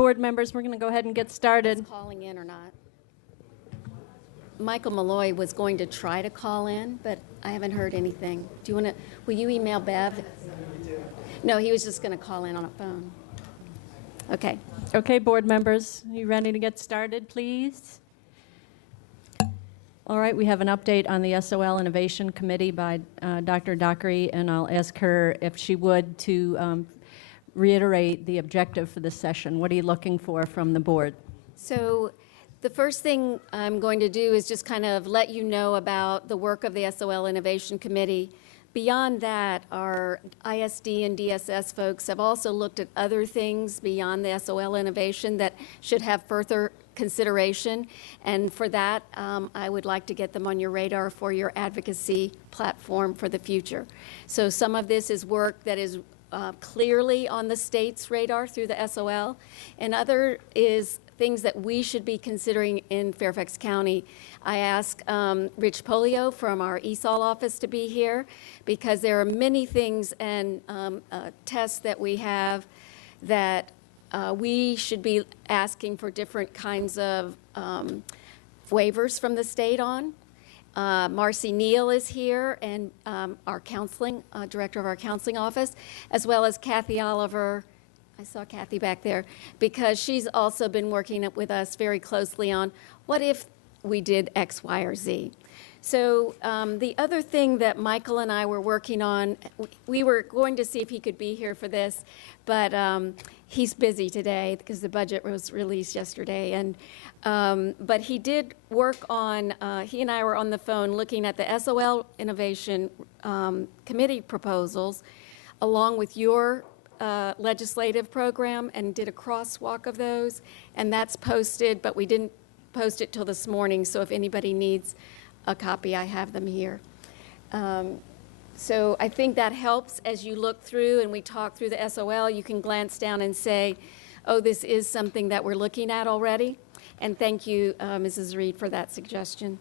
board members, we're going to go ahead and get started. Calling in or not? Michael Malloy was going to try to call in, but I haven't heard anything. Do you want to, will you email Bev? No, he was just going to call in on a phone. Okay. Okay, board members, are you ready to get started, please? All right, we have an update on the SOL Innovation Committee by Dr. Dockery, and I'll ask her if she would to reiterate the objective for this session. What are you looking for from the board? So the first thing I'm going to do is just kind of let you know about the work of the SOL Innovation Committee. Beyond that, our ISD and DSS folks have also looked at other things beyond the SOL Innovation that should have further consideration. And for that, I would like to get them on your radar for your advocacy platform for the future. So some of this is work that is clearly on the state's radar through the SOL, and other is things that we should be considering in Fairfax County. I asked Rich Polio from our ESOL office to be here because there are many things and tests that we have that we should be asking for different kinds of waivers from the state on. Marcy Neal is here, and our counseling, director of our counseling office, as well as Kathy Oliver. I saw Kathy back there, because she's also been working with us very closely on what if we did X, Y, or Z. So the other thing that Michael and I were working on, we were going to see if he could be here for this, but he's busy today because the budget was released yesterday. And but he did work on, he and I were on the phone looking at the SOL Innovation Committee proposals along with your legislative program, and did a crosswalk of those, and that's posted, but we didn't post it till this morning, so if anybody needs a copy, I have them here. So I think that helps as you look through and we talk through the SOL. You can glance down and say, oh, this is something that we're looking at already, and thank you, Mrs. Reed, for that suggestion.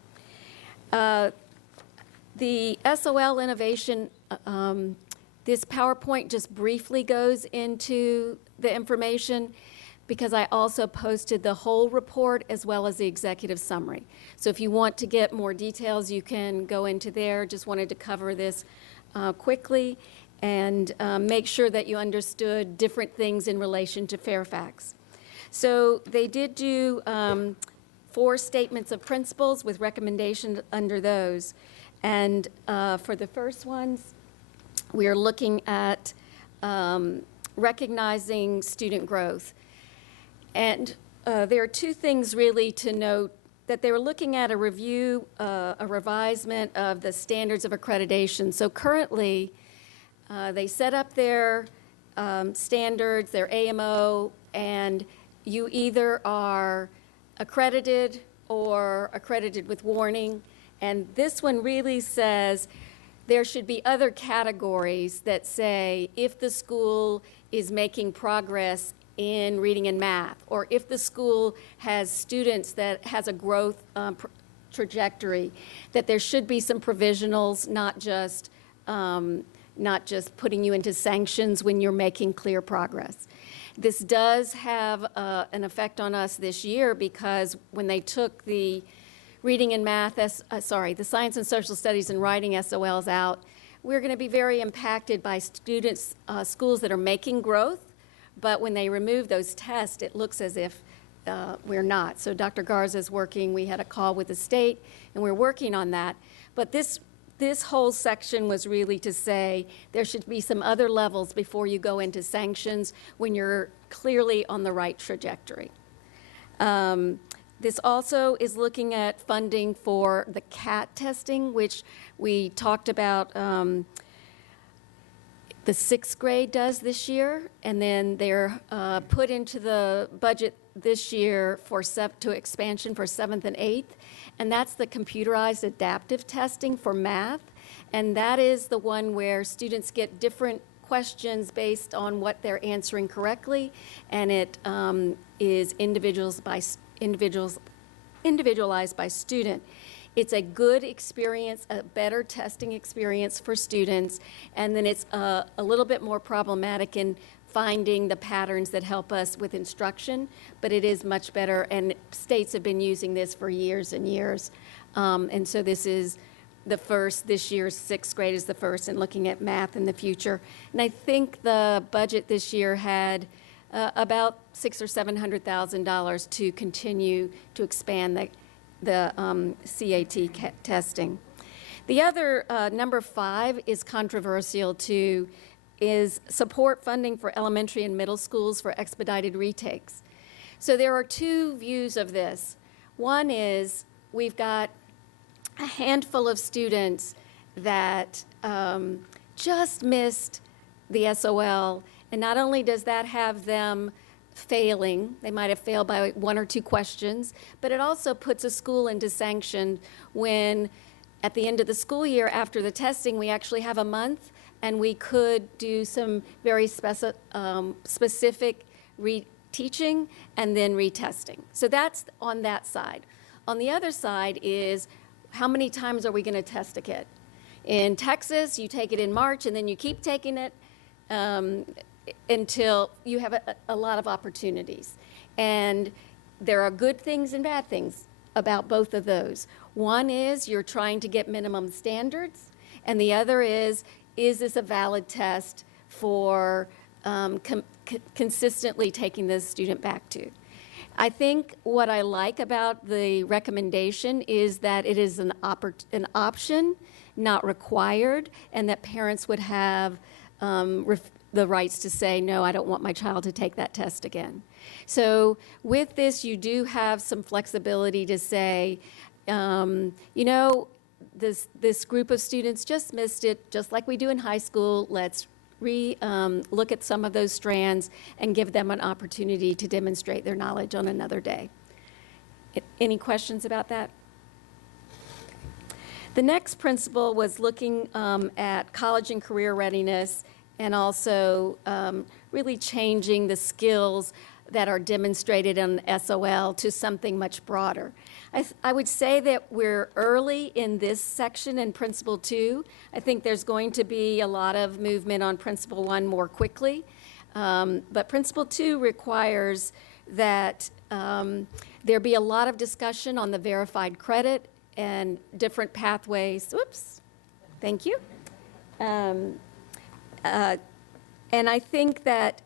The SOL Innovation, this PowerPoint just briefly goes into the information because I also posted the whole report as well as the executive summary. So if you want to get more details, you can go into there. Just wanted to cover this quickly and make sure that you understood different things in relation to Fairfax. So they did do 4 statements of principles with recommendations under those. And for the first ones, we are looking at recognizing student growth. And there are 2 things really to note: that they were looking at a review, a revisement of the standards of accreditation. So currently, they set up their standards, their AMO, and you either are accredited or accredited with warning. And this one really says there should be other categories that say if the school is making progress in reading and math, or if the school has students that has a growth trajectory, that there should be some provisionals, not just putting you into sanctions when you're making clear progress. This does have an effect on us this year, because when they took the reading and math, the science and social studies and writing SOLs out, we're going to be very impacted by students, schools that are making growth, but when they remove those tests, it looks as if we're not. So Dr. Garza is working. We had a call with the state, and we're working on that. But this whole section was really to say there should be some other levels before you go into sanctions when you're clearly on the right trajectory. This also is looking at funding for the CAT testing, which we talked about. The 6th grade does this year, and then they're put into the budget this year for to expansion for 7th and 8th, and that's the computerized adaptive testing for math, and that is the one where students get different questions based on what they're answering correctly, and it is individualized by student. It's a good experience, a better testing experience for students, and then it's a little bit more problematic in finding the patterns that help us with instruction, but it is much better, and states have been using this for years and years. And so this is the first, this year's sixth grade is the first, and looking at math in the future. And I think the budget this year had about $600,000 or $700,000 to continue to expand the CAT testing. The other, number 5, is controversial too, is support funding for elementary and middle schools for expedited retakes. So there are two views of this. One is we've got a handful of students that just missed the SOL, and not only does that have them failing, they might have failed by 1 or 2 questions, but it also puts a school into sanction when at the end of the school year after the testing we actually have a month and we could do some very specific reteaching and then retesting. So that's on that side. On the other side is how many times are we going to test a kid? In Texas, you take it in March and then you keep taking it until you have a lot of opportunities. And there are good things and bad things about both of those. One is you're trying to get minimum standards, and the other is this a valid test for consistently taking the student back to? I think what I like about the recommendation is that it is an option, not required, and that parents would have the rights to say, no, I don't want my child to take that test again. So with this, you do have some flexibility to say, you know, this group of students just missed it, just like we do in high school. Let's look at some of those strands and give them an opportunity to demonstrate their knowledge on another day. Any questions about that? The next principle was looking at college and career readiness, and also really changing the skills that are demonstrated on SOL to something much broader. I would say that we're early in this section in Principle 2. I think there's going to be a lot of movement on Principle 1 more quickly. But Principle 2 requires that there be a lot of discussion on the verified credit and different pathways. Whoops, thank you. And I think that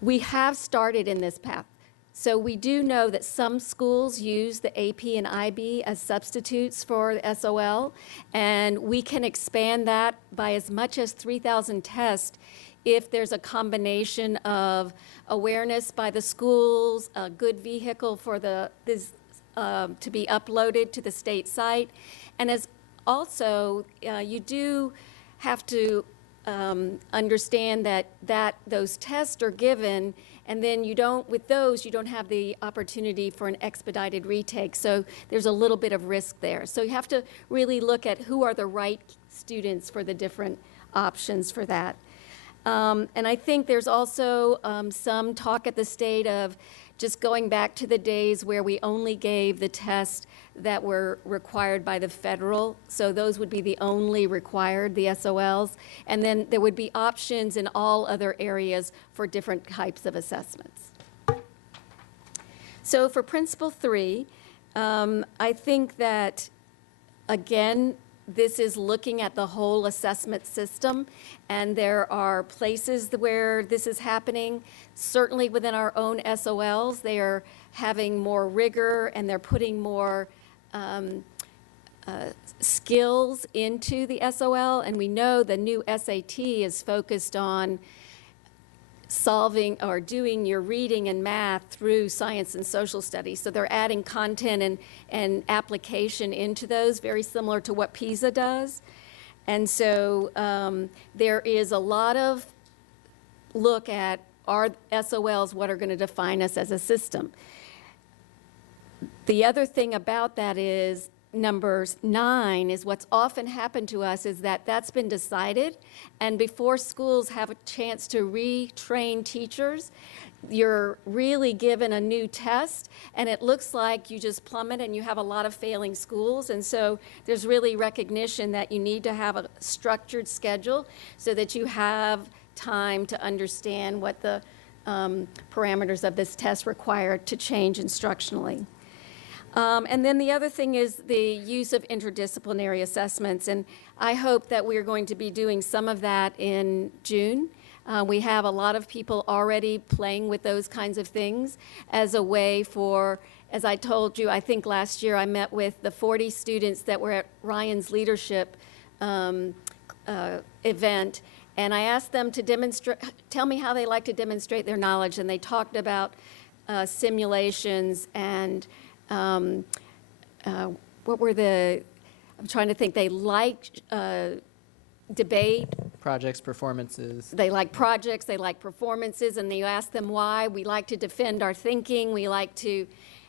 we have started in this path. So we do know that some schools use the AP and IB as substitutes for the SOL, and we can expand that by as much as 3,000 tests if there's a combination of awareness by the schools, a good vehicle for this to be uploaded to the state site, and as also you do have to understand that those tests are given, and then you don't have the opportunity for an expedited retake. So there's a little bit of risk there. So you have to really look at who are the right students for the different options for that. And I think there's also some talk at the state of just going back to the days where we only gave the tests that were required by the federal. So those would be the only required, the SOLs. And then there would be options in all other areas for different types of assessments. So for Principle 3, I think that, again, this is looking at the whole assessment system, and there are places where this is happening. Certainly within our own SOLs, they are having more rigor and they're putting more skills into the SOL, and we know the new SAT is focused on solving or doing your reading and math through science and social studies. So they're adding content and application into those, very similar to what PISA does. And so there is a lot of look at our SOLs, what are going to define us as a system. The other thing about that is number 9 is what's often happened to us is that that's been decided, and before schools have a chance to retrain teachers, you're really given a new test, and it looks like you just plummet and you have a lot of failing schools. And so there's really recognition that you need to have a structured schedule so that you have time to understand what the parameters of this test require to change instructionally. And then the other thing is the use of interdisciplinary assessments, and I hope that we're going to be doing some of that in June. We have a lot of people already playing with those kinds of things as a way for, as I told you, I think last year I met with the 40 students that were at Ryan's leadership event, and I asked them to tell me how they like to demonstrate their knowledge, and they talked about simulations and what were I'm trying to think, they liked debate. Projects, performances. They like projects, they like performances, and you ask them why. We like to defend our thinking,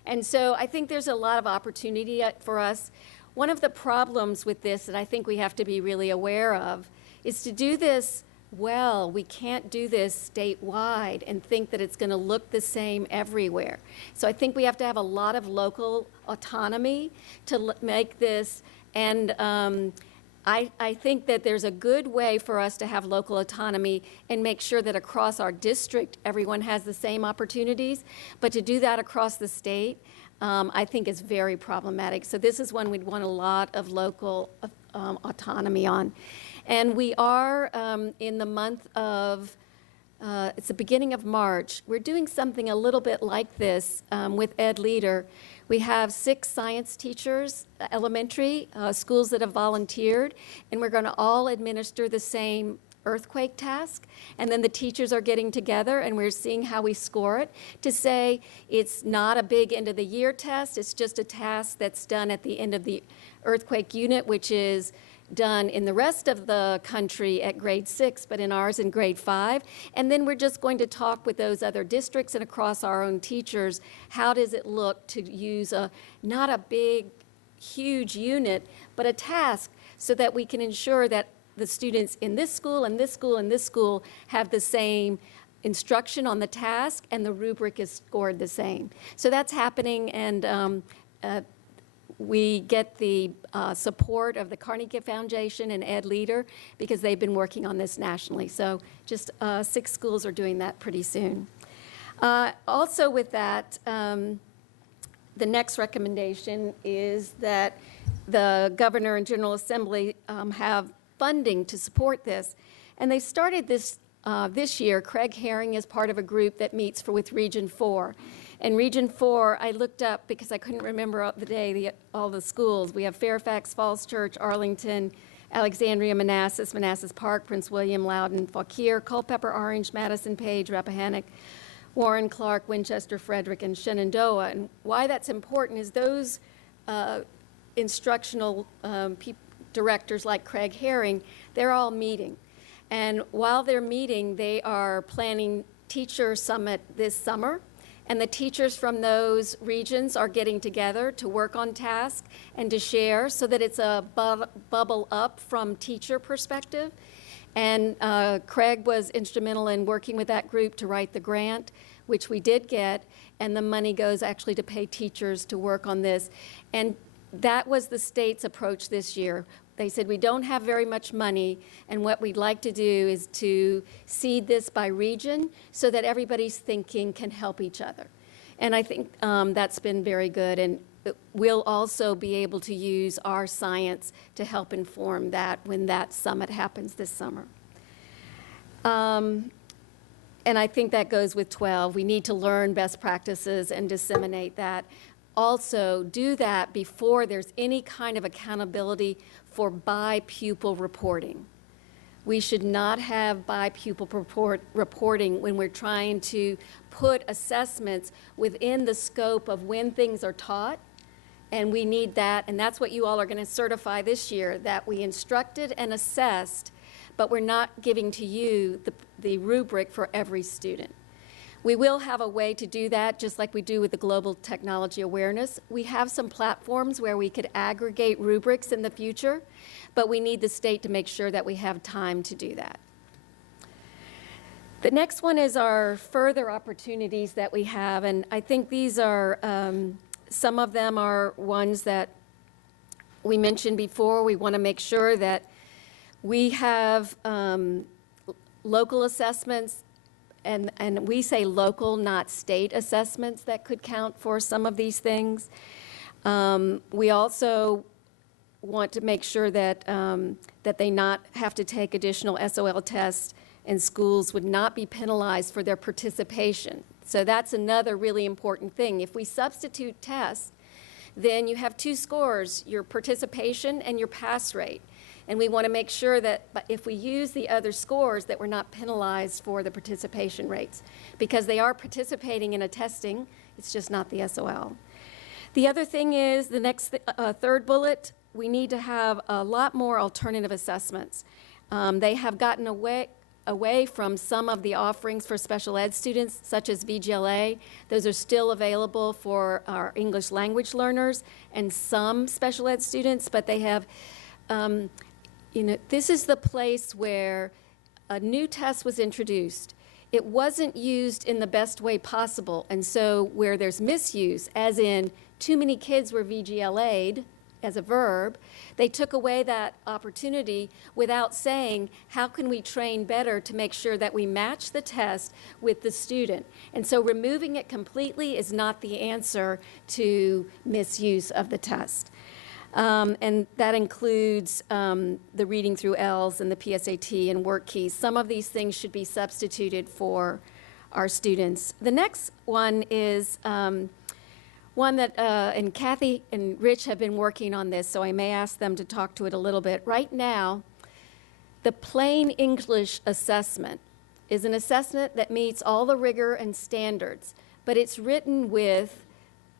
and so I think there's a lot of opportunity for us. One of the problems with this that I think we have to be really aware of is to do this well. We can't do this statewide and think that it's going to look the same everywhere. So I think we have to have a lot of local autonomy to make this, and I think that there's a good way for us to have local autonomy and make sure that across our district everyone has the same opportunities, but to do that across the state, I think is very problematic. So this is one we'd want a lot of local autonomy on. And we are in the month of, it's the beginning of March, we're doing something a little bit like this with Ed Leader. We have 6 science teachers, elementary schools that have volunteered, and we're going to all administer the same earthquake task, and then the teachers are getting together and we're seeing how we score it to say it's not a big end of the year test, it's just a task that's done at the end of the earthquake unit, which is done in the rest of the country at grade 6, but in ours in grade 5. And then we're just going to talk with those other districts and across our own teachers, how does it look to use not a big, huge unit, but a task so that we can ensure that the students in this school and this school and this school have the same instruction on the task and the rubric is scored the same. So that's happening, and we get the support of the Carnegie Foundation and Ed Leader because they've been working on this nationally. So just 6 schools are doing that pretty soon. Also with that, the next recommendation is that the Governor and General Assembly have funding to support this. And they started this this year. Craig Herring is part of a group that meets with Region 4. And Region 4, I looked up because I couldn't remember all the schools. We have Fairfax, Falls Church, Arlington, Alexandria, Manassas, Manassas Park, Prince William, Loudoun, Fauquier, Culpeper, Orange, Madison, Page, Rappahannock, Warren, Clark, Winchester, Frederick, and Shenandoah. And why that's important is those instructional directors like Craig Herring, they're all meeting. And while they're meeting, they are planning Teacher Summit this summer. And the teachers from those regions are getting together to work on tasks and to share so that it's a bubble up from teacher perspective. And Craig was instrumental in working with that group to write the grant, which we did get, and the money goes actually to pay teachers to work on this. And that was the state's approach this year. They said, we don't have very much money, and what we'd like to do is to seed this by region so that everybody's thinking can help each other. And I think that's been very good, and we'll also be able to use our science to help inform that when that summit happens this summer. And I think that goes with 12. We need to learn best practices and disseminate that. Also, do that before there's any kind of accountability for by-pupil reporting. We should not have by-pupil reporting when we're trying to put assessments within the scope of when things are taught, and we need that, and that's what you all are going to certify this year, that we instructed and assessed, but we're not giving to you the rubric for every student. We will have a way to do that, just like we do with the Global Technology Awareness. We have some platforms where we could aggregate rubrics in the future, but we need the state to make sure that we have time to do that. The next one is our further opportunities that we have, and I think these are, some of them are ones that we mentioned before. We want to make sure that we have local assessments, and we say local, not state assessments that could count for some of these things. We also want to make sure that, that they not have to take additional SOL tests, and schools would not be penalized for their participation. So that's another really important thing. If we substitute tests, then you have two scores, your participation and your pass rate. And we want to make sure that if we use the other scores, that we're not penalized for the participation rates, because they are participating in a testing, it's just not the SOL. The other thing is, the next third bullet, we need to have a lot more alternative assessments. They have gotten away from some of the offerings for special ed students, such as VGLA. Those are still available for our English language learners and some special ed students, but they have, this is the place where a new test was introduced. It wasn't used in the best way possible, and so where there's misuse, as in too many kids were VGLA'd, as a verb, they took away that opportunity without saying, how can we train better to make sure that we match the test with the student? And so removing it completely is not the answer to misuse of the test. And that includes the reading through L's and the PSAT and work keys. Some of these things should be substituted for our students. The next one is one that, and Kathy and Rich have been working on this, so I may ask them to talk to it a little bit. Right now, the plain English assessment is an assessment that meets all the rigor and standards, but it's written with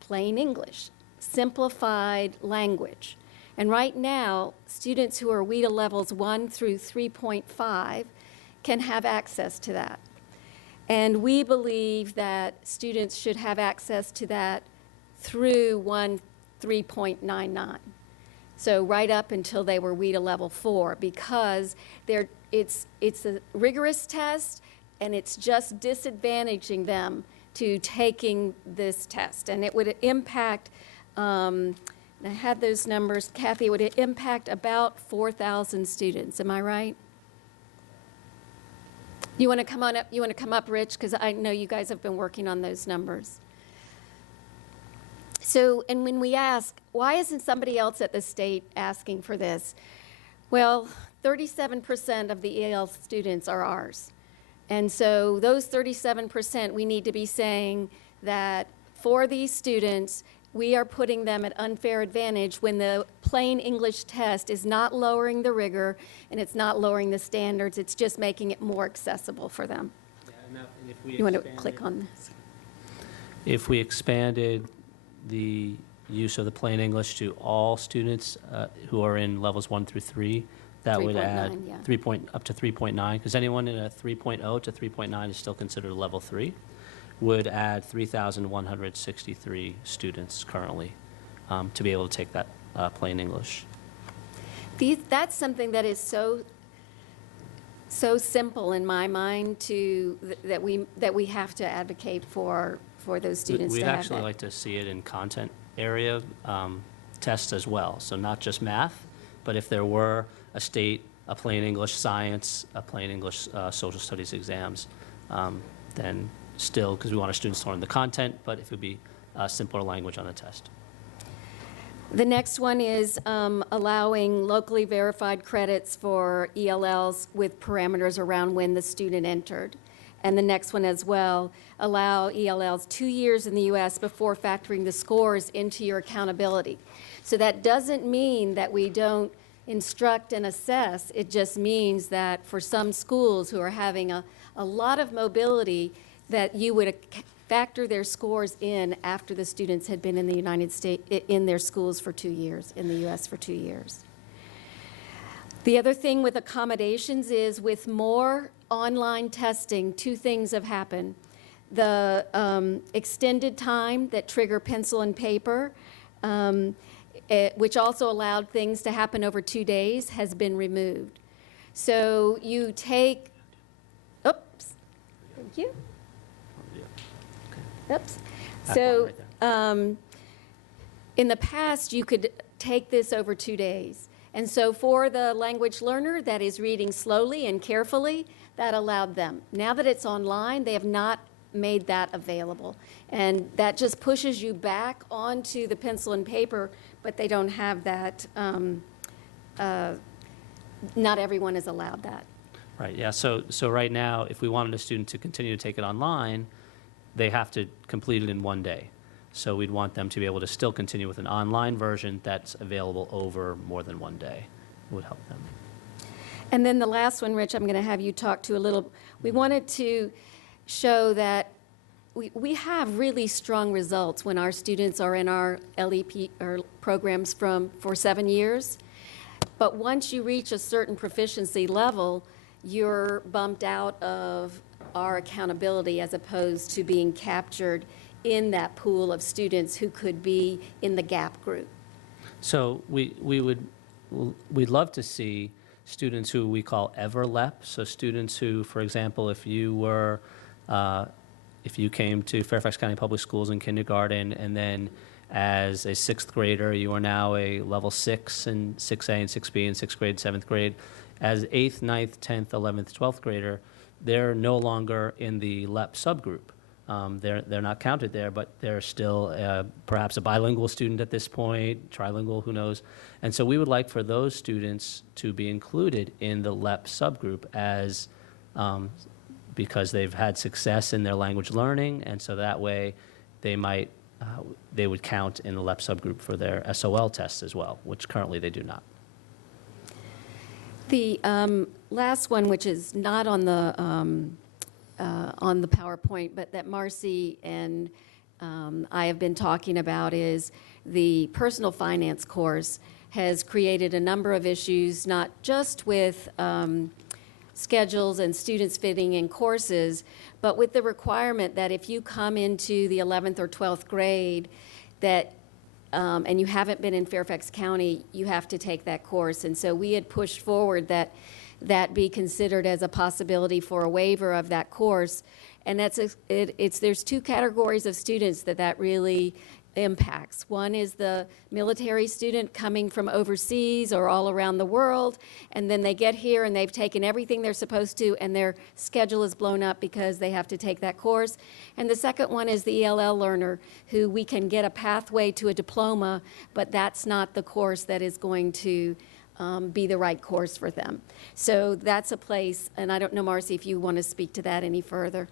plain English, simplified language. And right now, students who are WIDA levels 1 through 3.5 can have access to that. And we believe that students should have access to that through 3.99. So right up until they were WIDA level 4, because it's a rigorous test, and it's just disadvantaging them to taking this test. And it would impact, I had those numbers, Kathy, would it impact about 4,000 students, am I right? You want to come on up? You want to come up, Rich? Because I know you guys have been working on those numbers. So, and when we ask, why isn't somebody else at the state asking for this? Well, 37% of the EL students are ours. And so those 37%, we need to be saying that for these students, we are putting them at unfair advantage when the plain English test is not lowering the rigor and it's not lowering the standards, it's just making it more accessible for them. Yeah, and if we you want to click on this? If we expanded the use of the plain English to all students who are in levels 1 through 3, that would add yeah. Up to 3.9, because anyone in a 3.0 to 3.9 is still considered a level 3, would add 3,163 students currently to be able to take that plain English. That's something that is so simple in my mind that we have to advocate for those students. We'd actually like to see it in content area tests as well. So not just math, but if there were a plain English science, a plain English social studies exams, then still, because we want our students to learn the content, but if it would be simpler language on the test. The next one is allowing locally verified credits for ELLs with parameters around when the student entered. And the next one as well, allow ELLs 2 years in the U.S. before factoring the scores into your accountability. So that doesn't mean that we don't instruct and assess. It just means that for some schools who are having a lot of mobility, that you would factor their scores in after the students had been in the United States, in their schools for 2 years, in the U.S. for 2 years. The other thing with accommodations is with more online testing, two things have happened. The extended time that trigger pencil and paper, which also allowed things to happen over 2 days, has been removed. So you take, oops, thank you. Oops. So in the past, you could take this over 2 days. And so for the language learner that is reading slowly and carefully, that allowed them. Now that it's online, they have not made that available. And that just pushes you back onto the pencil and paper, but they don't have that, not everyone is allowed that. Right, yeah, so right now, if we wanted a student to continue to take it online, they have to complete it in one day. So we'd want them to be able to still continue with an online version that's available over more than one day. It would help them. And then the last one, Rich, I'm going to have you talk to a little. We wanted to show that we have really strong results when our students are in our LEP or programs for 7 years. But once you reach a certain proficiency level, you're bumped out of our accountability as opposed to being captured in that pool of students who could be in the gap group. So we'd love to see students who we call EverLEP. So students who, for example, if you came to Fairfax County Public Schools in kindergarten, and then as a sixth grader, you are now a level 6 and 6A and 6B in sixth grade, seventh grade. As 8th, 9th, 10th, 11th, 12th grader, they're no longer in the LEP subgroup. They're not counted there, but they're still perhaps a bilingual student at this point, trilingual, who knows. And so we would like for those students to be included in the LEP subgroup as because they've had success in their language learning, and so that way they would count in the LEP subgroup for their SOL tests as well, which currently they do not. The last one, which is not on the PowerPoint, but that Marcy and I have been talking about, is the personal finance course has created a number of issues, not just with schedules and students fitting in courses, but with the requirement that if you come into the 11th or 12th grade that and you haven't been in Fairfax County, you have to take that course. And so we had pushed forward that be considered as a possibility for a waiver of that course. And there's two categories of students that really impacts. One is the military student coming from overseas or all around the world, and then they get here and they've taken everything they're supposed to, and their schedule is blown up because they have to take that course. And the second one is the ELL learner, who we can get a pathway to a diploma, but that's not the course that is going to be the right course for them. So that's a place, and I don't know, Marcy, if you want to speak to that any further.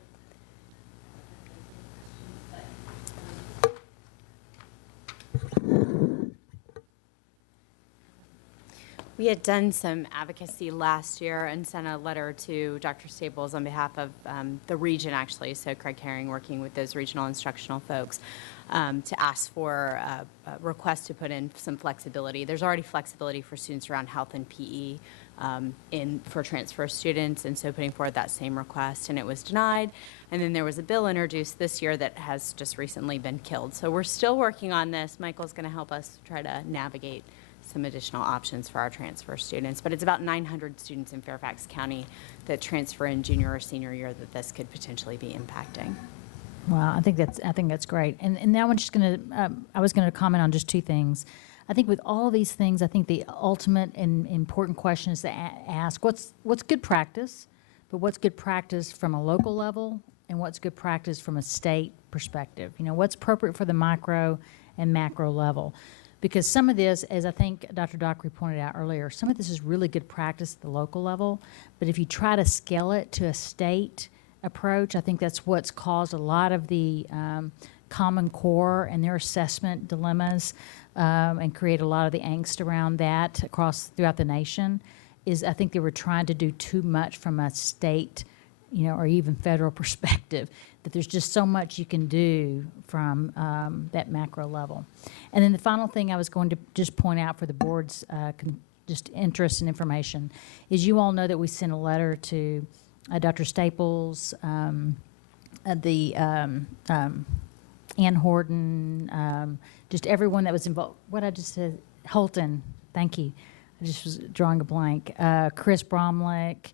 We had done some advocacy last year and sent a letter to Dr. Staples on behalf of the region, actually, so Craig Herring working with those regional instructional folks, to ask for a request to put in some flexibility. There's already flexibility for students around health and PE for transfer students, and so putting forward that same request, and it was denied. And then there was a bill introduced this year that has just recently been killed. So we're still working on this. Michael's going to help us try to navigate some additional options for our transfer students. But it's about 900 students in Fairfax County that transfer in junior or senior year that this could potentially be impacting. Wow, I think that's great. And now I'm just going to, I was going to comment on just two things. I think with all these things, I think the ultimate and important question is to ask what's good practice, but what's good practice from a local level and what's good practice from a state perspective. You know, what's appropriate for the micro and macro level. Because some of this, as I think Dr. Dockery pointed out earlier, some of this is really good practice at the local level. But if you try to scale it to a state approach, I think that's what's caused a lot of the Common Core and their assessment dilemmas and create a lot of the angst around that throughout the nation. Is I think they were trying to do too much from a state, or even federal perspective, that there's just so much you can do from that macro level. And then the final thing I was going to just point out for the board's just interest and information is you all know that we sent a letter to Dr. Staples, Ann Horton, just everyone that was involved. What I just said, Holton, thank you. I just was drawing a blank. Chris Bromlick,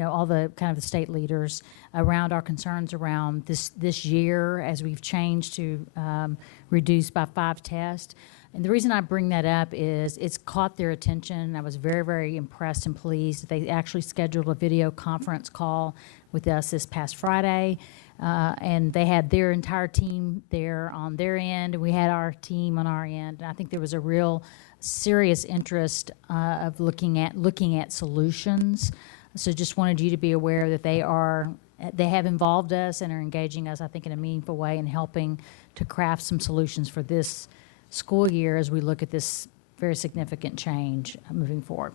all the kind of the state leaders around our concerns around this year as we've changed to reduce by 5 tests. And the reason I bring that up is it's caught their attention. I was very, very impressed and pleased. They actually scheduled a video conference call with us this past Friday, and they had their entire team there on their end, and we had our team on our end. And I think there was a real serious interest of looking at solutions. So just wanted you to be aware that they have involved us and are engaging us, I think, in a meaningful way in helping to craft some solutions for this school year as we look at this very significant change moving forward.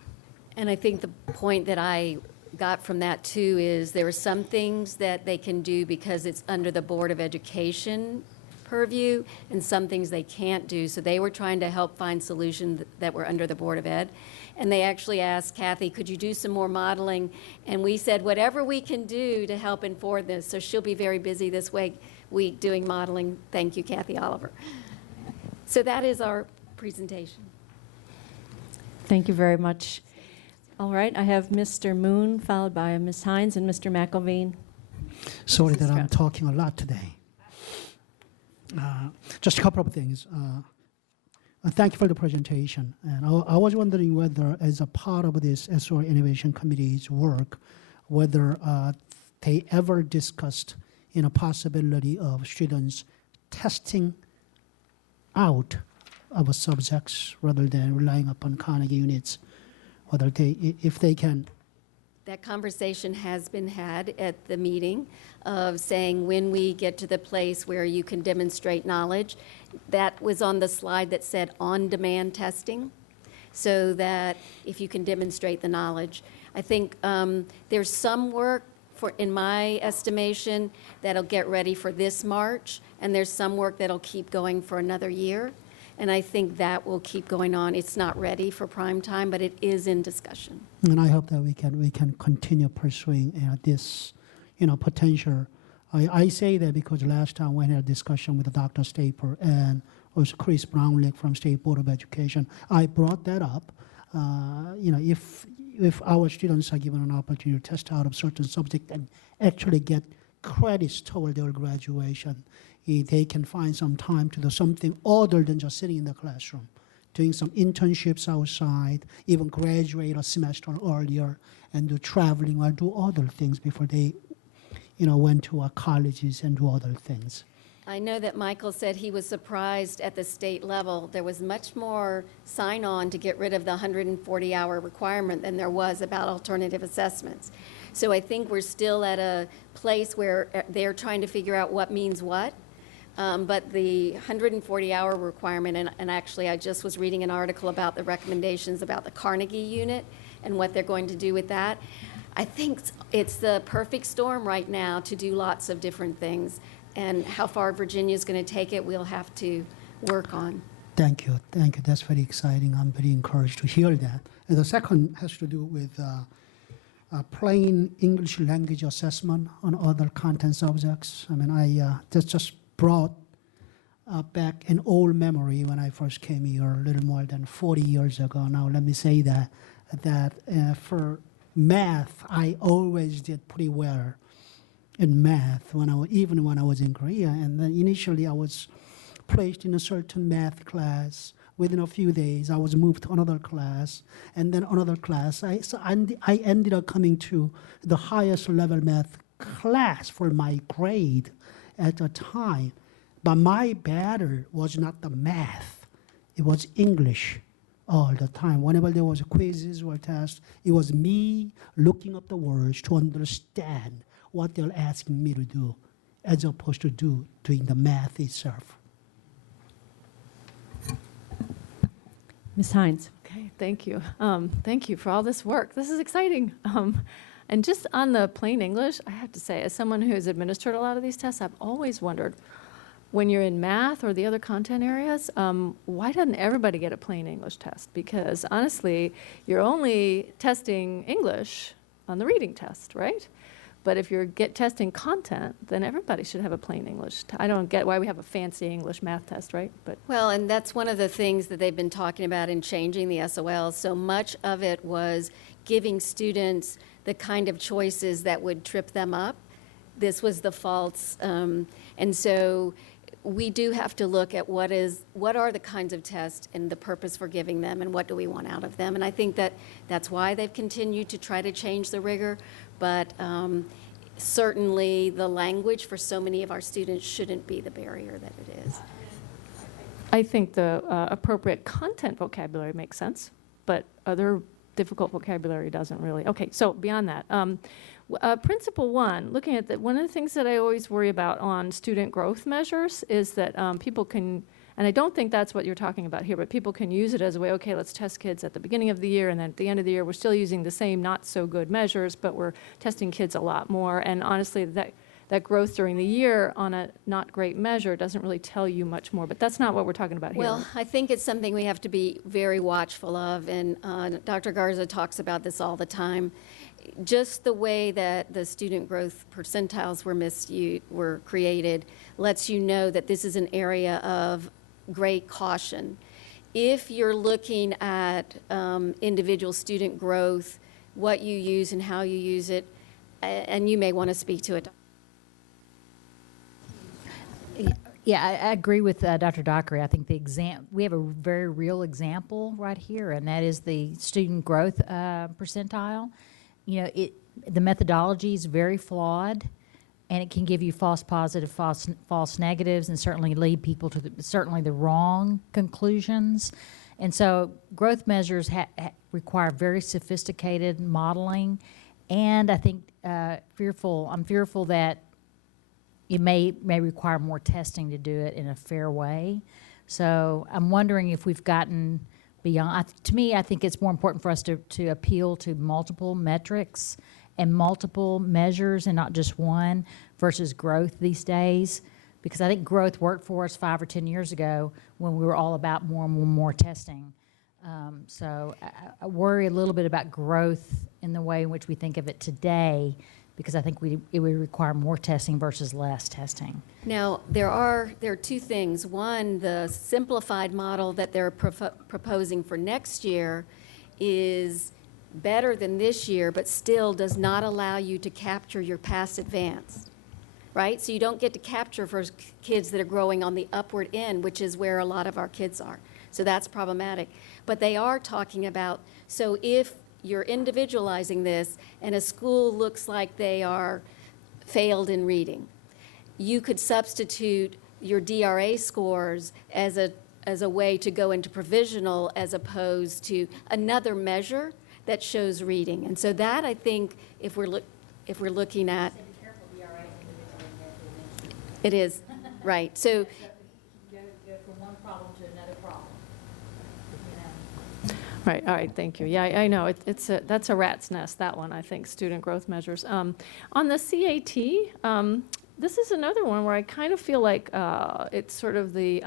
And I think the point that I got from that too is there are some things that they can do because it's under the Board of Education purview, and some things they can't do. So they were trying to help find solutions that were under the Board of Ed. And they actually asked Kathy, could you do some more modeling? And we said, whatever we can do to help inform this. So she'll be very busy this week doing modeling. Thank you, Kathy Oliver. So that is our presentation. Thank you very much. All right, I have Mr. Moon, followed by Ms. Hines and Mr. McElveen. Sorry that I'm talking a lot today. Just a couple of things. Thank you for the presentation. And I was wondering whether, as a part of this SOL Innovation Committee's work, whether they ever discussed a possibility of students testing out of subjects rather than relying upon Carnegie units, whether if they can. That conversation has been had at the meeting of saying when we get to the place where you can demonstrate knowledge. That was on the slide that said on-demand testing, so that if you can demonstrate the knowledge. I think there's some work, in my estimation, that'll get ready for this March, and there's some work that'll keep going for another year. And I think that will keep going on. It's not ready for prime time, but it is in discussion. And I hope that we can continue pursuing this, potential. I say that because last time we had a discussion with Dr. Staper and also Chris Brownlick from State Board of Education, I brought that up. If our students are given an opportunity to test out of certain subject and actually get credits toward their graduation, they can find some time to do something other than just sitting in the classroom, doing some internships outside, even graduate a semester earlier, and do traveling or do other things before they, went to our colleges and do other things. I know that Michael said he was surprised at the state level. There was much more sign-on to get rid of the 140-hour requirement than there was about alternative assessments. So I think we're still at a place where they're trying to figure out what means what. But the 140-hour requirement, and actually I just was reading an article about the recommendations about the Carnegie unit and what they're going to do with that. I think it's the perfect storm right now to do lots of different things. And how far Virginia's going to take it, we'll have to work on. Thank you. That's very exciting. I'm very encouraged to hear that. And the second has to do with plain English language assessment on other content subjects. I mean, I just brought back an old memory when I first came here a little more than 40 years ago. Now, let me say that for math, I always did pretty well in math even when I was in Korea. And then initially I was placed in a certain math class. Within a few days, I was moved to another class, and then another class. I ended up coming to the highest level math class for my grade at the time. But my battle was not the math. It was English all the time. Whenever there was quizzes or tests, it was me looking up the words to understand what they're asking me to do, as opposed to doing the math itself. Ms. Hines. Okay, thank you. Thank you for all this work. This is exciting. And just on the plain English, I have to say, as someone who has administered a lot of these tests, I've always wondered, when you're in math or the other content areas, why doesn't everybody get a plain English test? Because honestly, you're only testing English on the reading test, right? But if you're testing content, then everybody should have a plain English. I don't get why we have a fancy English math test, right? But Well, and that's one of the things that they've been talking about in changing the SOL. So much of it was giving students the kind of choices that would trip them up. This was the faults. And so we do have to look at what are the kinds of tests and the purpose for giving them and what do we want out of them. And I think that that's why they've continued to try to change the rigor. But certainly the language for so many of our students shouldn't be the barrier that it is. I think the appropriate content vocabulary makes sense, but other difficult vocabulary doesn't really. Okay, so beyond that, Principle 1, looking at that, one of the things that I always worry about on student growth measures is that people can, and I don't think that's what you're talking about here, but people can use it as a way, okay, let's test kids at the beginning of the year, and then at the end of the year, we're still using the same not so good measures, but we're testing kids a lot more. And honestly, that growth during the year on a not great measure doesn't really tell you much more, but that's not what we're talking about here. Well, I think it's something we have to be very watchful of, and Dr. Garza talks about this all the time. Just the way that the student growth percentiles were created lets you know that this is an area of great caution. If you're looking at individual student growth, what you use and how you use it, and you may want to speak to it. Yeah, I agree with Dr. Dockery. I think we have a very real example right here, and that is the student growth percentile. You know, the methodology is very flawed, and it can give you false positives, false negatives, and certainly lead people to certainly the wrong conclusions. And so growth measures require very sophisticated modeling, and I think I'm fearful that it may require more testing to do it in a fair way. So I'm wondering if we've gotten beyond. To me, I think it's more important for us to appeal to multiple metrics and multiple measures and not just one versus growth these days, because I think growth worked for us 5 or 10 years ago when we were all about more and more testing. So I worry a little bit about growth in the way in which we think of it today, because I think it would require more testing versus less testing. Now, there are two things. One, the simplified model that they're proposing for next year is better than this year, but still does not allow you to capture your past advance, right? So you don't get to capture for kids that are growing on the upward end, which is where a lot of our kids are. So that's problematic. But they are talking about, so if you're individualizing this and a school looks like they are failed in reading, you could substitute your DRA scores as a way to go into provisional as opposed to another measure that shows reading. And so that, I think, if we're looking at, it is, right. So go from one problem to another problem. Right, all right, thank you. Yeah, I know, that's a rat's nest, that one, I think, student growth measures. On the CAT, this is another one where I kind of feel like it's sort of the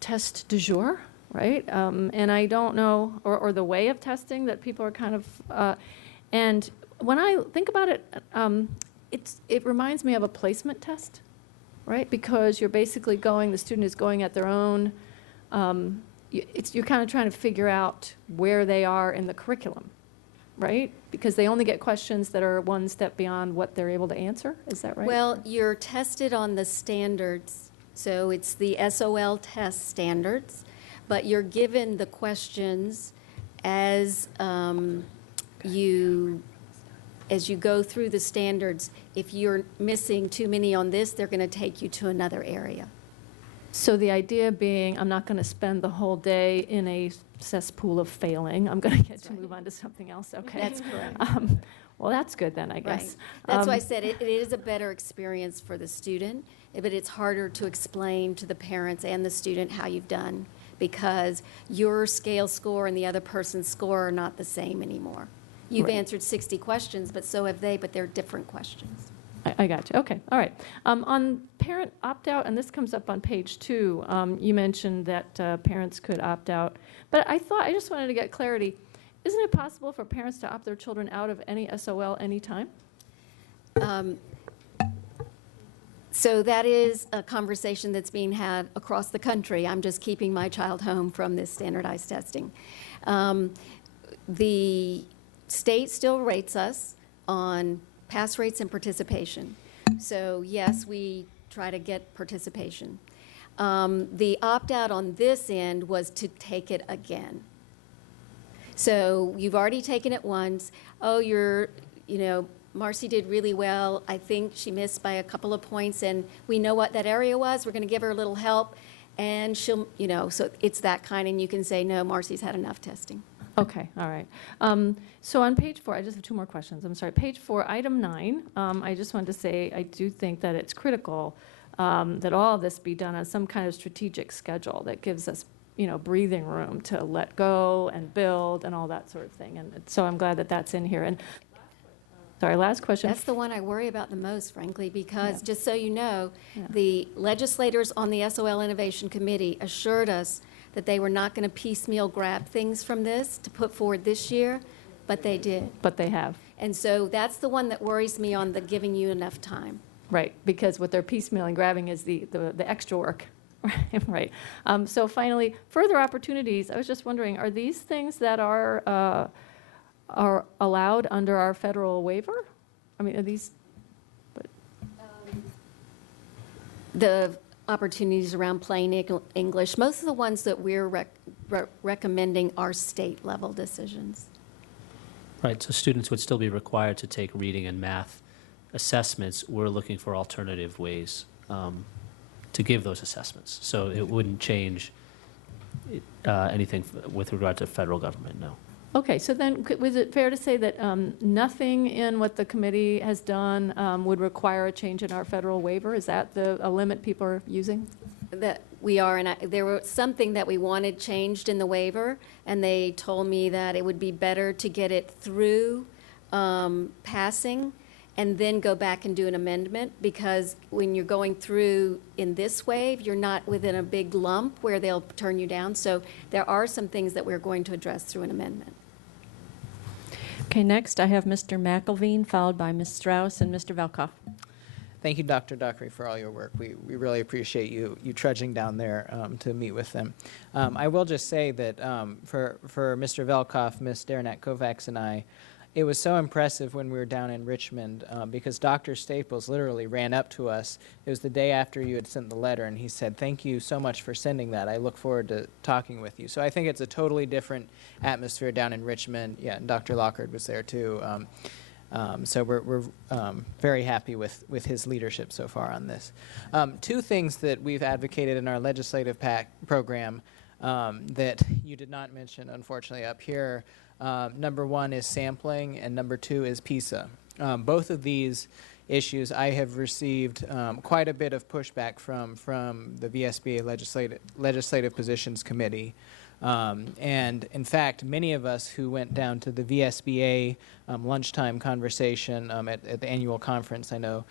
test du jour, right? And I don't know, or the way of testing that people are kind of, and when I think about it, it reminds me of a placement test, right? Because you're basically the student is going at their own, you're kind of trying to figure out where they are in the curriculum, right? Because they only get questions that are one step beyond what they're able to answer. Is that right? Well, you're tested on the standards. So it's the SOL test standards, but you're given the questions as you go through the standards. If you're missing too many on this, they're going to take you to another area. So the idea being, I'm not going to spend the whole day in a cesspool of failing. I'm going to get to move on to something else. Okay. That's correct. Well, that's good then, I guess. Right. That's why I said it is a better experience for the student, but it's harder to explain to the parents and the student how you've done, because your scale score and the other person's score are not the same anymore. You've Right. answered 60 questions, but so have they, but they're different questions. I got you. Okay, all right. On parent opt-out, and this comes up on page 2, you mentioned that parents could opt out. But I just wanted to get clarity. Isn't it possible for parents to opt their children out of any SOL anytime? So that is a conversation that's being had across the country. I'm just keeping my child home from this standardized testing. The state still rates us on pass rates and participation. So yes, we try to get participation. The opt-out on this end was to take it again. So you've already taken it once. Oh, Marcy did really well. I think she missed by a couple of points, and we know what that area was. We're going to give her a little help, and she'll, so it's that kind, and you can say, no, Marcy's had enough testing. Okay, all right. So on page 4, I just have 2 more questions. I'm sorry. Page 4, item 9, I just wanted to say I do think that it's critical that all of this be done on some kind of strategic schedule that gives us, breathing room to let go and build and all that sort of thing. And so I'm glad that that's in here. And sorry, last question. That's the one I worry about the most, frankly, because Yeah. just so you know, Yeah. the legislators on the SOL Innovation Committee assured us that they were not going to piecemeal grab things from this to put forward this year, but they did. But they have. And so that's the one that worries me on the giving you enough time. Right, because what they're piecemealing, grabbing is the extra work. Right. So finally, further opportunities. I was just wondering, are these things that are allowed under our federal waiver? I mean, are these? The opportunities around plain English, most of the ones that we're recommending are state-level decisions. Right, so students would still be required to take reading and math assessments. We're looking for alternative ways to give those assessments. So it wouldn't change anything with regard to federal government, no. Okay, so then was it fair to say that nothing in what the committee has done would require a change in our federal waiver? Is that a limit people are using? That we are, and there was something that we wanted changed in the waiver, and they told me that it would be better to get it through passing and then go back and do an amendment, because when you're going through in this wave, you're not within a big lump where they'll turn you down. So there are some things that we're going to address through an amendment. Okay, next I have Mr. McElveen, followed by Ms. Strauss and Mr. Velkoff. Thank you, Dr. Dockery, for all your work. We really appreciate you trudging down there to meet with them. I will just say that for Mr. Velkoff, Ms. Derenak Kovacs, and I, it was so impressive when we were down in Richmond because Dr. Staples literally ran up to us. It was the day after you had sent the letter, and he said, "Thank you so much for sending that. I look forward to talking with you." So I think it's a totally different atmosphere down in Richmond. Yeah, and Dr. Lockard was there too. So we're very happy with his leadership so far on this. 2 things that we've advocated in our legislative program that you did not mention, unfortunately, up here. Number 1 is sampling, and number 2 is PISA. Both of these issues I have received quite a bit of pushback from the VSBA Legislative Positions Committee. And in fact, many of us who went down to the VSBA lunchtime conversation at the annual conference, I know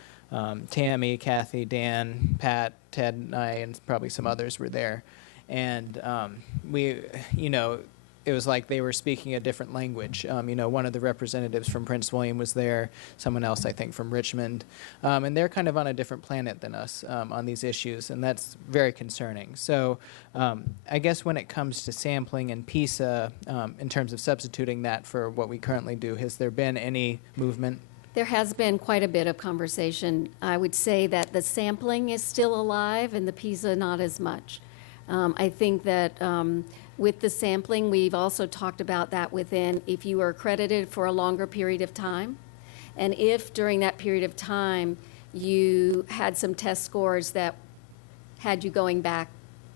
Tammy, Kathy, Dan, Pat, Ted, and I, and probably some others were there. And it was like they were speaking a different language. One of the representatives from Prince William was there, someone else, I think, from Richmond. And they're kind of on a different planet than us on these issues, and that's very concerning. So I guess when it comes to sampling and PISA, in terms of substituting that for what we currently do, has there been any movement? There has been quite a bit of conversation. I would say that the sampling is still alive and the PISA not as much. I think that with the sampling, we've also talked about that within if you are accredited for a longer period of time, and if during that period of time you had some test scores that had you going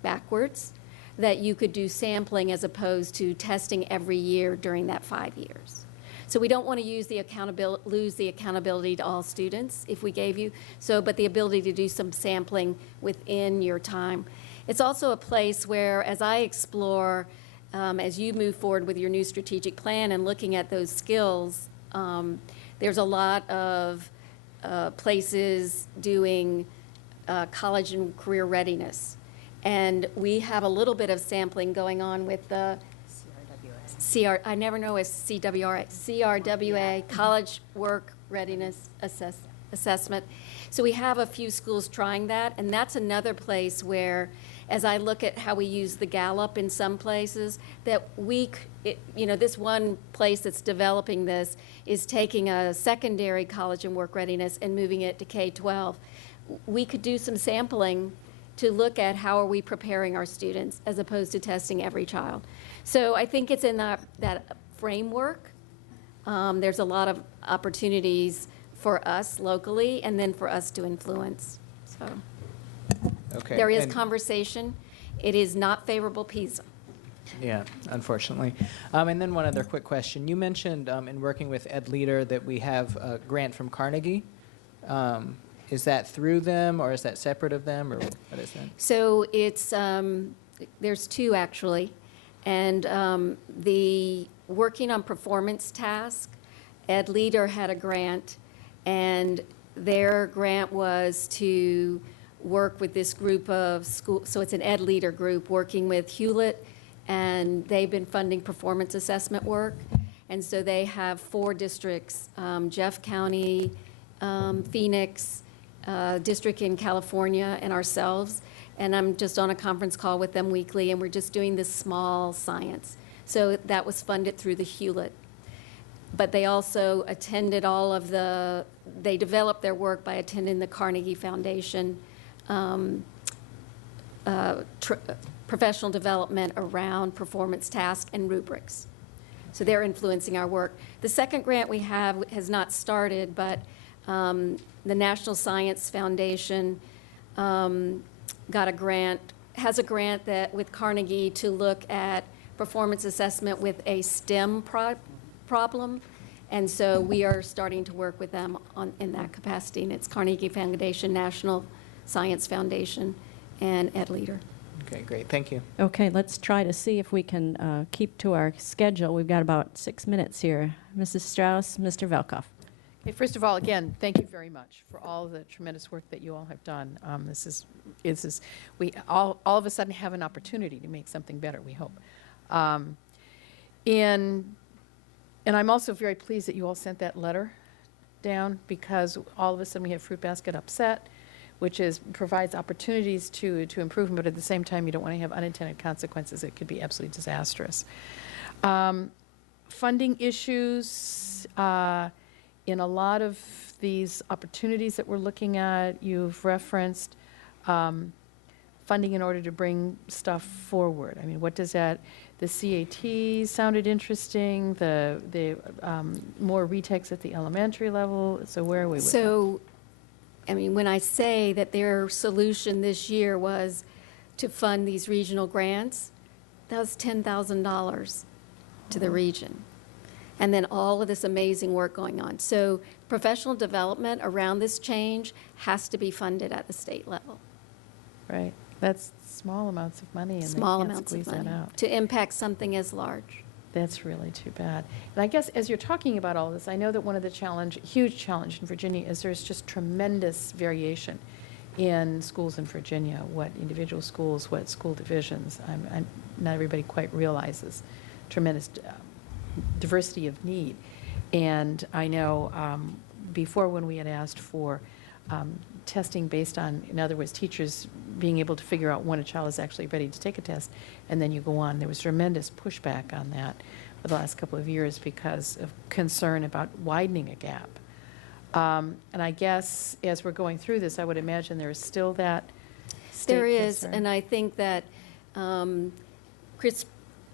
backwards, that you could do sampling as opposed to testing every year during that 5 years. So we don't want to lose the accountability to all students if we gave you, but the ability to do some sampling within your time. It's also a place where, as I explore, as you move forward with your new strategic plan and looking at those skills, there's a lot of places doing college and career readiness. And we have a little bit of sampling going on with the I never know as CRWA, College Work Readiness Assessment. So we have a few schools trying that, and that's another place where, as I look at how we use the Gallup in some places, that this one place that's developing this is taking a secondary college and work readiness and moving it to K-12. we could do some sampling to look at how are we preparing our students as opposed to testing every child. So I think it's in that framework. There's a lot of opportunities for us locally and then for us to influence. So Okay. there is and- conversation. It is not favorable PISA. Yeah, unfortunately. And then one other quick question. You mentioned in working with Ed Leader that we have a grant from Carnegie. Is that through them, or is that separate of them, or what is that? So it's, there's two actually. And the working on performance task, Ed Leader had a grant, and their grant was to work with this group of school, so it's an Ed Leader group working with Hewlett, and they've been funding performance assessment work. And so they have 4 districts, Jeff County, Phoenix, district in California, and ourselves. And I'm just on a conference call with them weekly, and we're just doing this small science. So that was funded through the Hewlett. But they also attended they developed their work by attending the Carnegie Foundation professional development around performance tasks and rubrics. So they're influencing our work. The second grant we have has not started, but the National Science Foundation got a grant, has a grant that with Carnegie to look at performance assessment with a STEM problem. And so we are starting to work with them in that capacity. And it's Carnegie Foundation, National Science Foundation, and Ed Leader. Okay, great. Thank you. Okay, let's try to see if we can keep to our schedule. We've got about 6 minutes here. Mrs. Strauss, Mr. Velkoff. Okay, first of all, again, thank you very much for all the tremendous work that you all have done. We all of a sudden have an opportunity to make something better, we hope. And I'm also very pleased that you all sent that letter down, because all of a sudden we have Fruit Basket Upset, which provides opportunities to improve, but at the same time you don't want to have unintended consequences. It could be absolutely disastrous. Funding issues. In a lot of these opportunities that we're looking at, you've referenced funding in order to bring stuff forward. I mean, what does that, the CAT sounded interesting, the more retakes at the elementary level, so where are we with that? So, I mean, when I say that their solution this year was to fund these regional grants, that was $10,000 to the region. And then all of this amazing work going on. So professional development around this change has to be funded at the state level. Right, that's small amounts of money, and Small they can't amounts of squeeze that money out. to impact something as large. That's really too bad. And I guess as you're talking about all this, I know that one of the huge challenge in Virginia is there's just tremendous variation in schools in Virginia, what individual schools, what school divisions. Not everybody quite realizes tremendous diversity of need. And I know before, when we had asked for testing based on, in other words, teachers being able to figure out when a child is actually ready to take a test, and then you go on, there was tremendous pushback on that for the last couple of years because of concern about widening a gap. And I guess as we're going through this, I would imagine there is still that state There is, concern. and I think that Chris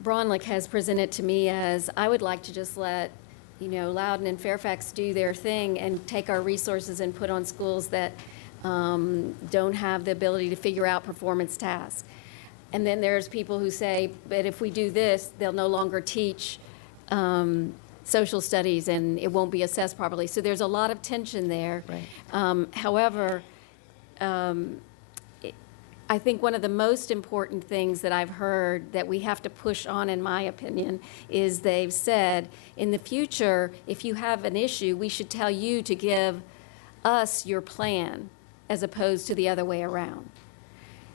Braunlick has presented to me as, I would like to just let, Loudoun and Fairfax do their thing and take our resources and put on schools that don't have the ability to figure out performance tasks. And then there's people who say, but if we do this, they'll no longer teach social studies and it won't be assessed properly. So there's a lot of tension there. Right. However, I think one of the most important things that I've heard that we have to push on, in my opinion, is they've said, in the future, if you have an issue, we should tell you to give us your plan as opposed to the other way around,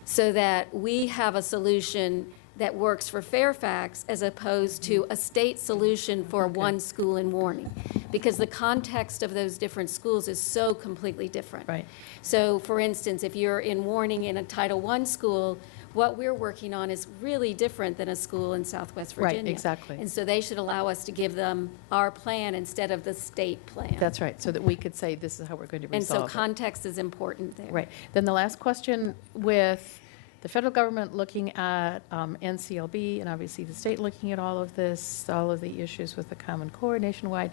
so that we have a solution that works for Fairfax as opposed to a state solution for one school in Warning, because the context of those different schools is so completely different. Right. So, for instance, if you're in Warning in a Title I school, what we're working on is really different than a school in Southwest Right, Virginia. exactly. And so they should allow us to give them our plan instead of the state plan. That's right, so that we could say this is how we're going to And so resolve it. context is important there. Right. Then the last question, with the federal government looking at NCLB, and obviously the state looking at all of this, all of the issues with the Common Core nationwide,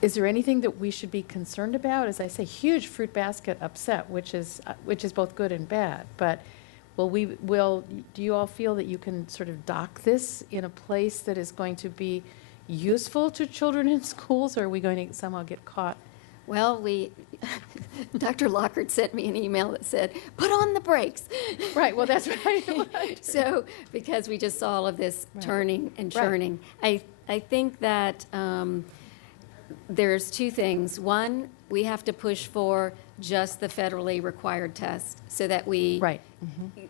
is there anything that we should be concerned about? As I say, huge fruit basket upset, which is both good and bad. But do you all feel that you can sort of dock this in a place that is going to be useful to children in schools, or are we going to somehow get caught? Well, Dr. Lockhart sent me an email that said, put on the brakes. Right, well, that's right. So, because we just saw all of this Right. turning and Right. churning. I think that there's two things. One, we have to push for just the federally required test so that we Right.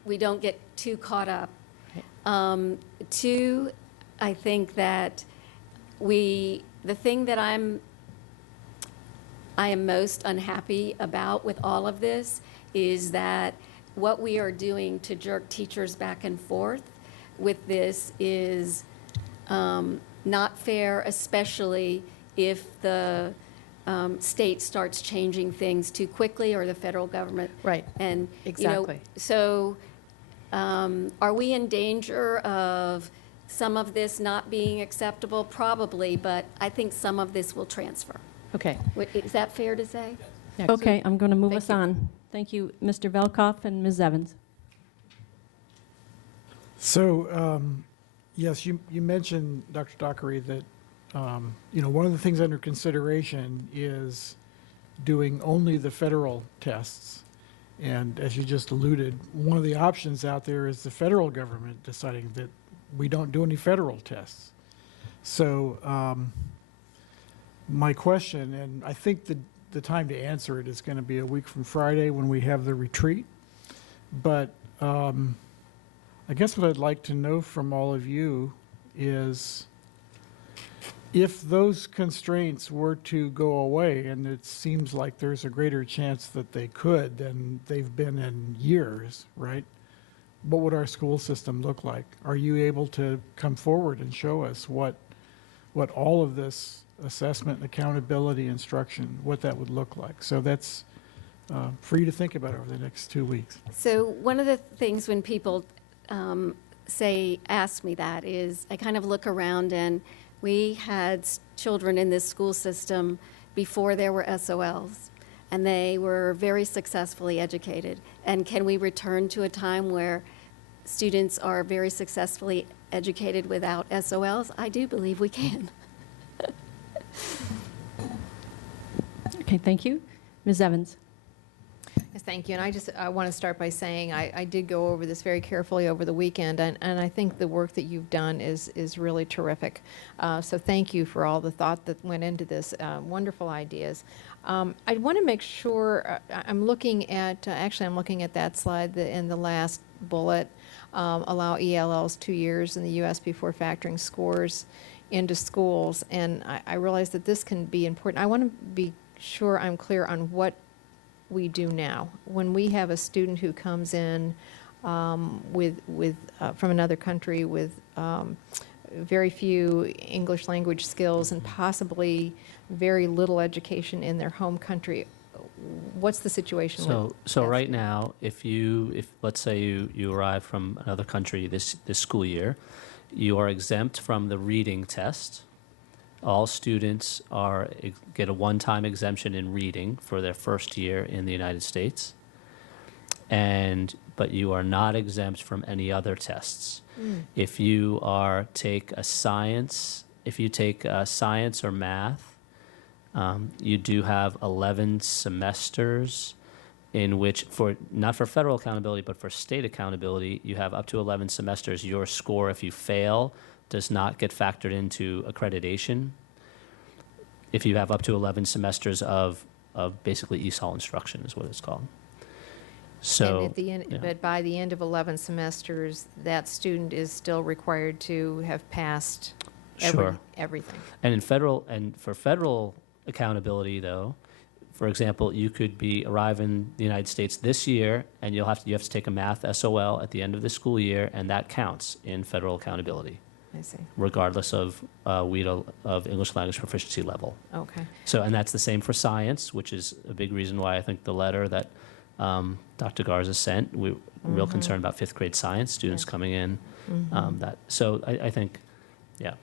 we don't get too caught up. Right. Two, I think that the thing that I am most unhappy about with all of this is that what we are doing to jerk teachers back and forth with this is not fair, especially if the state starts changing things too quickly or the federal government. Right. And, Exactly. So are we in danger of some of this not being acceptable? Probably, but I think some of this will transfer. Okay. Is that fair to say? Yeah, Okay, I'm going to move Thank us you. on. Thank you, Mr. Velkoff and Ms. Evans. So, yes, you mentioned, Dr. Dockery, that, one of the things under consideration is doing only the federal tests. And as you just alluded, one of the options out there is the federal government deciding that we don't do any federal tests. So, my question, and I think the time to answer it is going to be a week from Friday when we have the retreat. But I guess what I'd like to know from all of you is if those constraints were to go away, and it seems like there's a greater chance that they could than they've been in years, right? What would our school system look like? Are you able to come forward and show us what all of this assessment, accountability, instruction, what that would look like? So that's for you to think about over the next 2 weeks. So one of the things when people ask me that is I kind of look around, and we had children in this school system before there were SOLs, and they were very successfully educated. And can we return to a time where students are very successfully educated without SOLs? I do believe we can. Okay, thank you. Ms. Evans. Yes, thank you. And I want to start by saying I did go over this very carefully over the weekend, and I think the work that you've done is really terrific. So thank you for all the thought that went into this. Wonderful ideas. I want to make sure, I'm looking at that slide in the last bullet, allow ELLs 2 years in the U.S. before factoring scores into schools. And I realize that this can be important. I want to be sure I'm clear on what we do now. When we have a student who comes in from another country with very few English language skills and possibly very little education in their home country, what's the situation? So right now, if let's say you arrive from another country this school year, you are exempt from the reading test. All students get a one-time exemption in reading for their first year in the United States, but you are not exempt from any other tests. If you take science or math, you do have 11 semesters in which, not for federal accountability, but for state accountability, you have up to 11 semesters. Your score, if you fail, does not get factored into accreditation. If you have up to 11 semesters of basically ESOL instruction is what it's called. So, and at the end, but by the end of 11 semesters, that student is still required to have passed Sure. everything. And for federal accountability, though, For example, you could arrive in the United States this year, and you have to take a math SOL at the end of the school year, and that counts in federal accountability, I see. regardless of WIDA of English language proficiency level. Okay. So, and that's the same for science, which is a big reason why I think the letter that Dr. Garza sent, we're real concerned about fifth grade science students Yes. coming in. I think, yeah,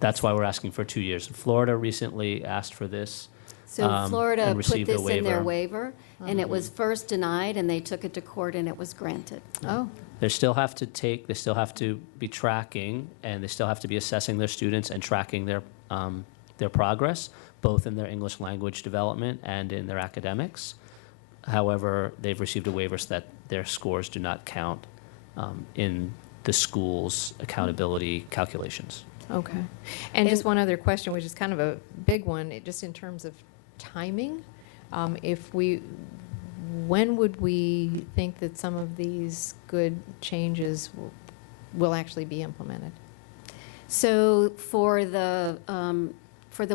that's why we're asking for 2 years. Florida recently asked for this. So Florida and put received a this in their waiver. waiver, and it was first denied, and they took it to court, and it was granted. Oh, They still have to be tracking, and they still have to be assessing their students and tracking their progress, both in their English language development and in their academics. However, they've received a waiver so that their scores do not count in the school's accountability calculations. okay. And just one other question, which is kind of a big one, just in terms of timing. When would we think that some of these good changes will actually be implemented? So for the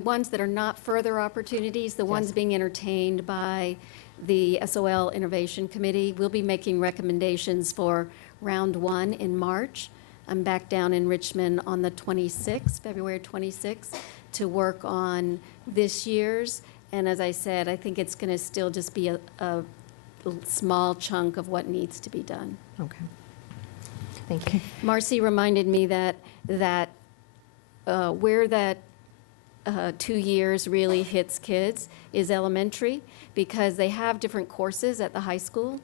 ones that are not further opportunities, the ones Yes. being entertained by the SOL Innovation Committee, we'll be making recommendations for round 1 in March. I'm back down in Richmond on the 26th, February 26th, to work on this year's. And as I said, I think it's going to still just be a small chunk of what needs to be done. Okay. Thank you. Marcy reminded me that where that 2 years really hits kids is elementary, because they have different courses at the high school,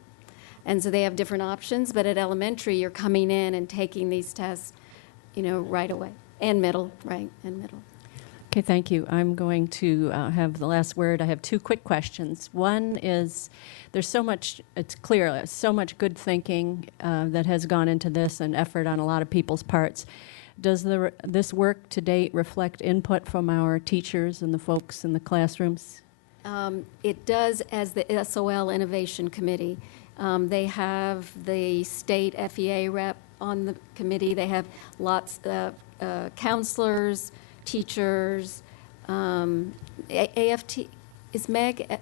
and so they have different options. But at elementary, you're coming in and taking these tests, right away, and middle, right, and middle. Okay, thank you. I'm going to have the last word. I have 2 quick questions. One is, there's so much, it's clear, so much good thinking that has gone into this and effort on a lot of people's parts. Does this work to date reflect input from our teachers and the folks in the classrooms? It does, as the SOL Innovation Committee. They have the state FEA rep on the committee. They have lots of counselors, teachers, AFT, is Meg?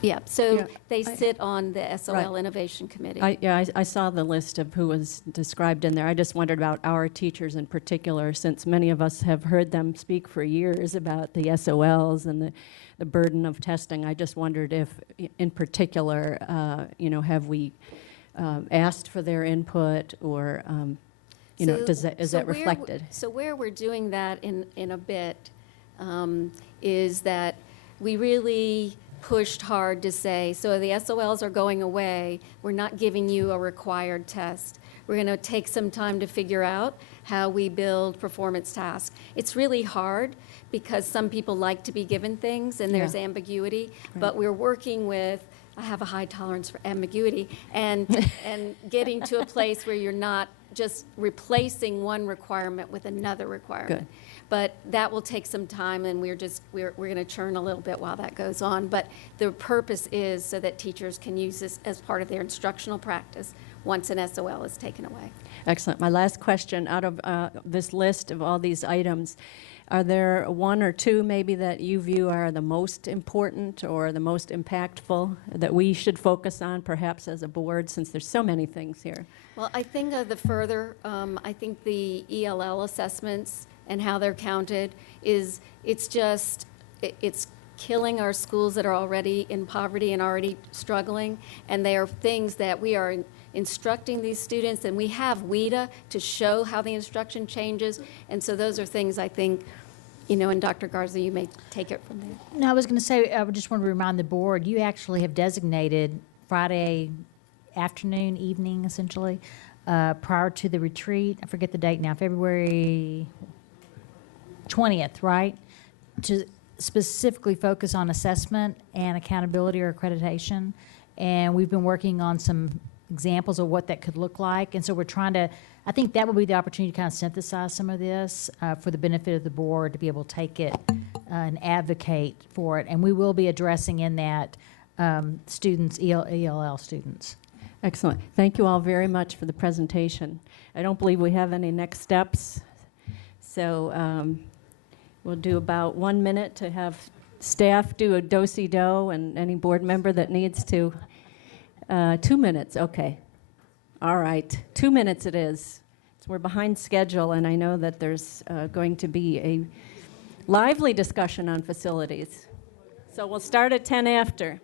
Yeah, so Yeah, they sit on the SOL Right. Innovation Committee. I saw the list of who was described in there. I just wondered about our teachers in particular, since many of us have heard them speak for years about the SOLs and the burden of testing. I just wondered if, in particular, have we asked for their input, or is that reflected? So where we're doing that in a bit is that we really pushed hard to say, so the SOLs are going away, we're not giving you a required test. We're going to take some time to figure out how we build performance tasks. It's really hard because some people like to be given things and there's ambiguity, but we're working with, I have a high tolerance for ambiguity, and getting to a place where you're not just replacing one requirement with another requirement. Good. But that will take some time, and we're going to churn a little bit while that goes on. But the purpose is so that teachers can use this as part of their instructional practice once an SOL is taken away. Excellent. My last question, out of this list of all these items, are there 1 or 2 maybe that you view are the most important or the most impactful that we should focus on, perhaps as a board, since there's so many things here? Well, I think I think the ELL assessments and how they're counted it's killing our schools that are already in poverty and already struggling, and they are things that we are instructing these students, and we have WIDA to show how the instruction changes, and so those are things I think, and Dr. Garza, you may take it from there. No, I was going to say, I just want to remind the board, you actually have designated Friday afternoon, evening, essentially, prior to the retreat. I forget the date now, February 20th, right? To specifically focus on assessment and accountability or accreditation. And we've been working on some examples of what that could look like. And so we're trying to, I think that would be the opportunity to kind of synthesize some of this for the benefit of the board to be able to take it and advocate for it. And we will be addressing in that students, ELL students. Excellent. Thank you all very much for the presentation. I don't believe we have any next steps, so we'll do about 1 minute to have staff do a do-si-do, and any board member that needs to. 2 minutes, okay. All right, 2 minutes it is. So we're behind schedule, and I know that there's going to be a lively discussion on facilities. So we'll start at 10 after.